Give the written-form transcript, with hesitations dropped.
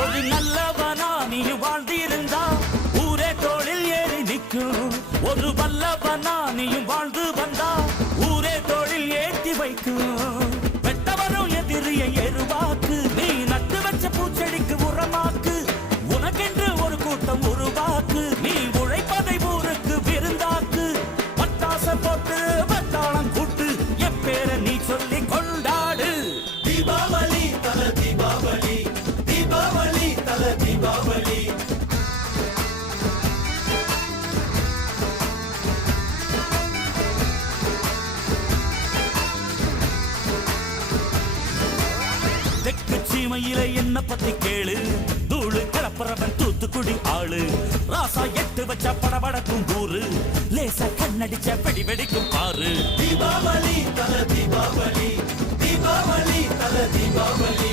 ஒரு நல்லவனா நீ வாழ்ந்திருந்தா ஊரே தோளில் ஏறி நிற்கும். ஒரு வல்லவனா நீயும் வாழ்ந்து வந்தா ஊரே தோளில் ஏற்றி வைக்கும். வெட்டவரும் எதிரிய எருவாக்கு, நீ நட்டு வச்ச பூச்செடிக்கு உரமாக்கு. உனக்கென்று ஒரு கூட்டம் உருவாக்கு, நீ உழைப்பதை ஊருக்கு விருந்தாக்கு. பட்டாச போட்டு பட்டாளம் கூட்டு, என் பேரை நீ சொல்லி கொண்டாடு. தீபாவளி தல தீபாவளி, தீபாவளி தல தீபாவளி. தெற்கு சீமையில என்ன பத்தி கேளு, தூளு கிளப்புறவன் தூத்துக்குடி ஆளு. ராசா எட்டு வச்ச படபடக்கும் ஊரு, லேசா கண்ணடிச்ச வெடி வெடிக்கும் பாரு. தீபாவளி தல தீபாவளி, தீபாவளி தல தீபாவளி.